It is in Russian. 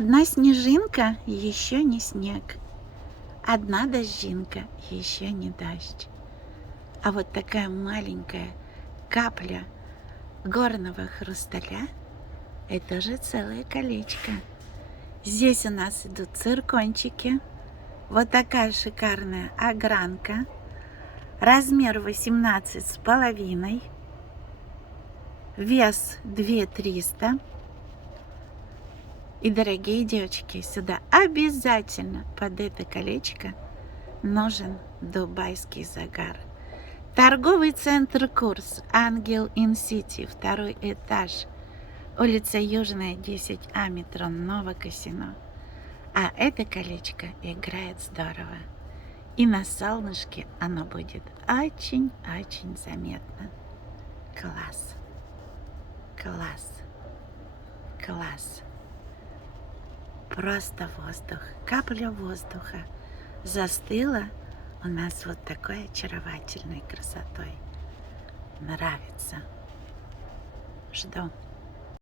Одна снежинка еще не снег, одна дождинка еще не дождь. А вот такая маленькая капля горного хрусталя – это уже целое колечко. Здесь у нас идут циркончики. Вот такая шикарная огранка. Размер 18,5. Вес 2300. И, дорогие девочки, сюда обязательно под это колечко нужен дубайский загар. Торговый центр Курс, Ангел Ин-Сити, 2-й этаж, улица Южная, 10А, метро Новокосино. А это колечко играет здорово. И на солнышке оно будет очень-очень заметно. Класс! Класс! Класс! Просто воздух, капля воздуха застыла у нас вот такой очаровательной красотой. Нравится. Жду.